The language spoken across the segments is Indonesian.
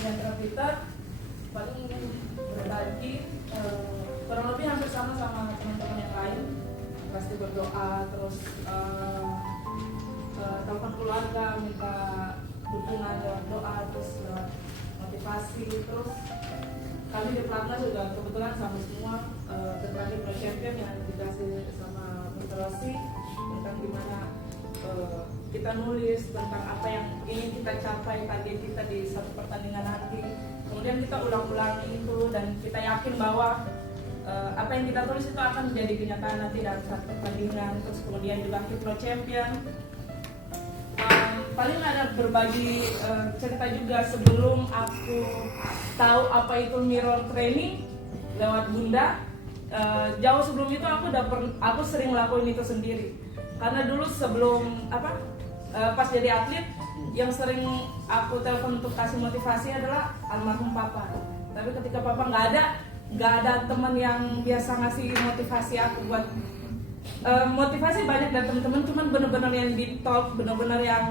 Kemudian Peter paling berbagi kurang lebih hampir sama teman-teman yang lain, pasti berdoa, terus telepon keluarga minta dukungan lewat doa, terus lewat motivasi. Terus kami di Platnas juga kebetulan sama semua berbagi pro champion yang dikasih sama Mr. Rossi tentang gimana kita nulis tentang apa yang ingin kita capai, target kita di satu pertandingan nanti. Kemudian kita ulang-ulangi itu dan kita yakin bahwa apa yang kita tulis itu akan menjadi kenyataan nanti dalam satu pertandingan. Terus kemudian juga Pro Champion. Paling ada berbagi cerita juga sebelum aku tahu apa itu mirror training lewat Bunda. Jauh sebelum itu aku sering ngelakuin itu sendiri. Karena dulu sebelum pas jadi atlet yang sering aku telepon untuk kasih motivasi adalah almarhum papa. Tapi ketika papa nggak ada teman yang biasa ngasih motivasi aku buat motivasi banyak dari teman-teman, cuman bener-bener yang deep talk, bener-bener yang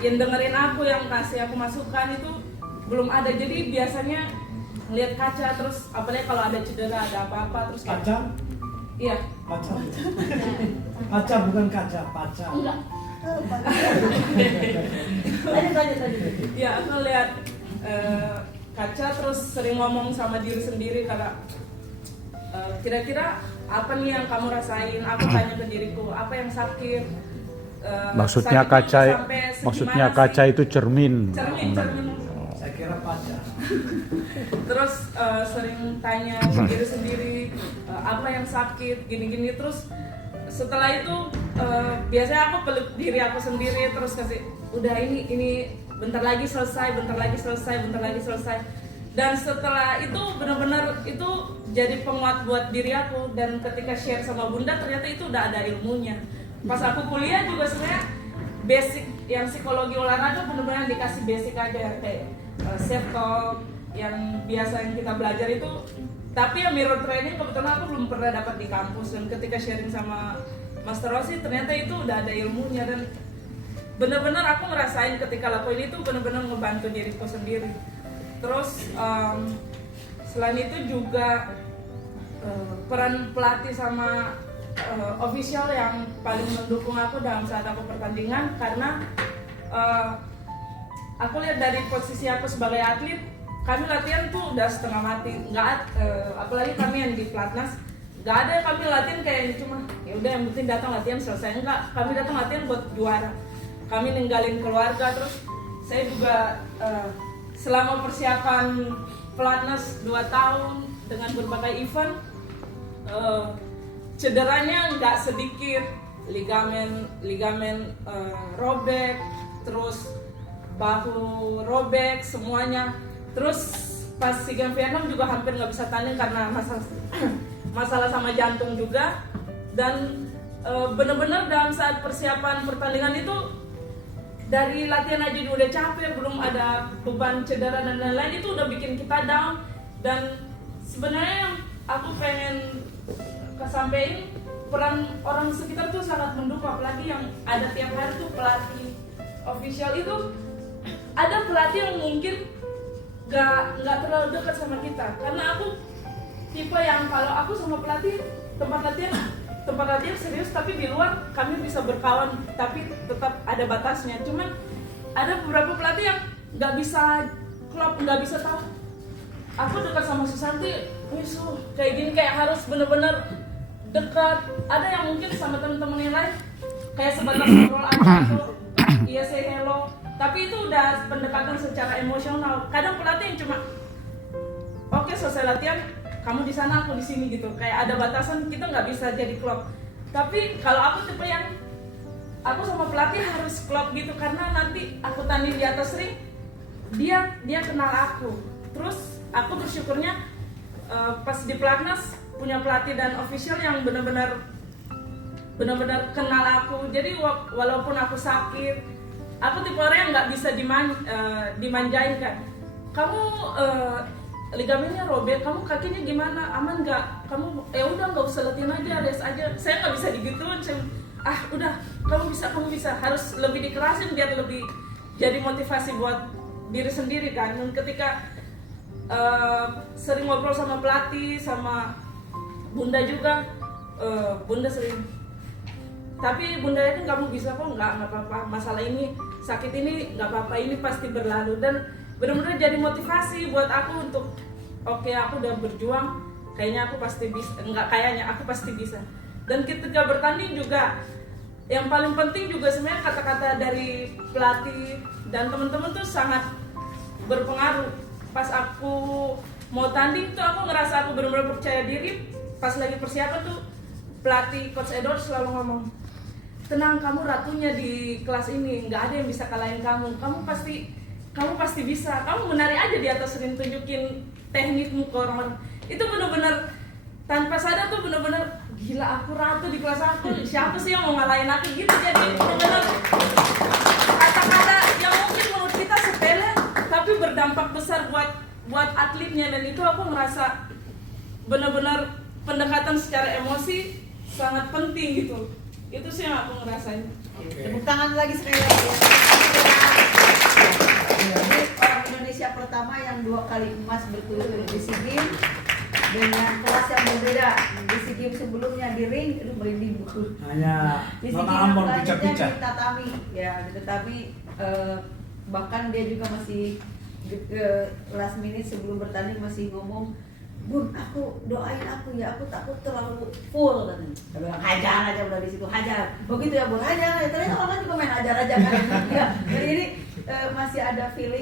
dengerin aku, yang kasih aku masukan itu belum ada. Jadi biasanya lihat kaca, terus apalagi kalau ada cedera, ada apa-apa, terus kaca? Iya. Kaca. Kaca bukan kaca, paca. Enggak. Tadi. Ya, aku lihat kaca, terus sering ngomong sama diri sendiri karena kira-kira apa nih yang kamu rasain? Aku tanya ke diriku, apa yang sakit? Maksudnya kaca itu cermin. Cermin. Saya kira paca. Terus sering tanya ke diri sendiri apa yang sakit, gini-gini. Terus setelah itu biasanya aku peluk diri aku sendiri, terus kasih udah ini bentar lagi selesai. Dan setelah itu benar-benar itu jadi penguat buat diri aku. Dan ketika share sama Bunda ternyata itu udah ada ilmunya. Pas aku kuliah juga sebenarnya basic yang psikologi olahraga benar-benar dikasih basic aja kayak self talk yang biasa yang kita belajar itu. Tapi yang mirror training kebetulan aku belum pernah dapat di kampus, dan ketika sharing sama Master Rossi ternyata itu udah ada ilmunya. Dan benar-benar aku ngerasain ketika lakuin itu benar-benar ngebantu diriku sendiri. Terus selain itu juga peran pelatih sama official yang paling mendukung aku dalam saat aku pertandingan, karena aku lihat dari posisi aku sebagai atlet, kami latihan tuh udah setengah mati, apalagi kami yang di Platnas, nggak ada yang kami latihan kayak cuma ya udah yang penting datang latihan selesai. Enggak, kami datang latihan buat juara. Kami ninggalin keluarga. Terus saya juga selama persiapan Platnas 2 tahun dengan berbagai event, cederanya nggak sedikit, ligamen robek, terus bahu robek semuanya. Terus pas SEA Games Vietnam juga hampir nggak bisa tanding karena masalah sama jantung juga. Dan benar-benar dalam saat persiapan pertandingan itu, dari latihan aja udah capek, belum ada beban cedera dan lain-lain, itu udah bikin kita down. Dan sebenarnya yang aku pengen kesampaikan, peran orang sekitar tuh sangat mendukung, apalagi yang ada tiap hari tuh pelatih official itu. Ada pelatih yang mungkin nggak terlalu dekat sama kita, karena aku tipe yang kalau aku sama pelatih tempat latihan serius, tapi di luar kami bisa berkawan, tapi tetap ada batasnya. Cuman ada beberapa pelatih yang nggak bisa klop, nggak bisa tahu aku dekat sama Susanti, kayak gini, kayak harus bener-bener dekat. Ada yang mungkin sama temen-temen yang lain kayak sebatas ngobrol aja atau iya say hello, tapi itu udah pendekatan secara emosional. Kadang pelatih yang cuma oke, selesai latihan kamu di sana, aku di sini gitu, kayak ada batasan, kita nggak bisa jadi klop. Tapi kalau aku tipe yang aku sama pelatih harus klop gitu, karena nanti aku tanding di atas ring, dia kenal aku. Terus aku bersyukurnya pas di Platnas punya pelatih dan official yang benar-benar kenal aku. Jadi walaupun aku sakit, aku tipe orang yang nggak bisa dimanjain kan. Kamu ligamennya robek, kamu kakinya gimana, aman nggak? Kamu ya udah nggak usah latihan aja, rest aja. Saya nggak bisa digituin. Udah kamu bisa, harus lebih dikerasin biar lebih jadi motivasi buat diri sendiri kan. Dan ketika sering ngobrol sama pelatih, sama bunda juga, bunda sering, tapi bunda yakin kamu bisa kok, nggak apa-apa, masalah ini, sakit ini nggak apa-apa, ini pasti berlalu. Dan benar-benar jadi motivasi buat aku untuk oke, aku udah berjuang, kayaknya aku pasti bisa, aku pasti bisa. Dan ketika bertanding juga yang paling penting juga sebenarnya kata-kata dari pelatih dan teman-teman tuh sangat berpengaruh. Pas aku mau tanding tuh aku ngerasa aku benar-benar percaya diri. Pas lagi persiapan tuh pelatih Coach Edward selalu ngomong, tenang, kamu ratunya di kelas ini, nggak ada yang bisa kalahin kamu. Kamu pasti bisa. Kamu menari aja di atas ring, tunjukin teknikmu ke orang-orang. Itu benar-benar tanpa sadar tuh benar-benar gila, aku ratu di kelas aku. Siapa sih yang mau ngalahin aku gitu? Jadi benar-benar kata-kata yang mungkin menurut kita sepele tapi berdampak besar buat atletnya. Dan itu aku ngerasa benar-benar pendekatan secara emosi sangat penting gitu. Itu sih yang aku ngerasain. Tepuk tangan lagi sekali lagi. Jadi orang Indonesia pertama yang 2 kali emas berturut-turut di SEA Games dengan kelas yang berbeda. Di SEA Games sebelumnya di ring itu merinding betul. Hanya Di SEA Mama Games Ambon selanjutnya pecah-pecah. di tatami, ya di tatami, bahkan dia juga masih last minute sebelum bertanding masih ngomong, Bun, aku doain aku ya, aku takut terlalu full kan. Dia bilang hajar aja, udah di situ hajar. Begitu ya Bun, hajar. Ternyata orang juga main hajar aja kan. Ya, jadi ini masih ada feeling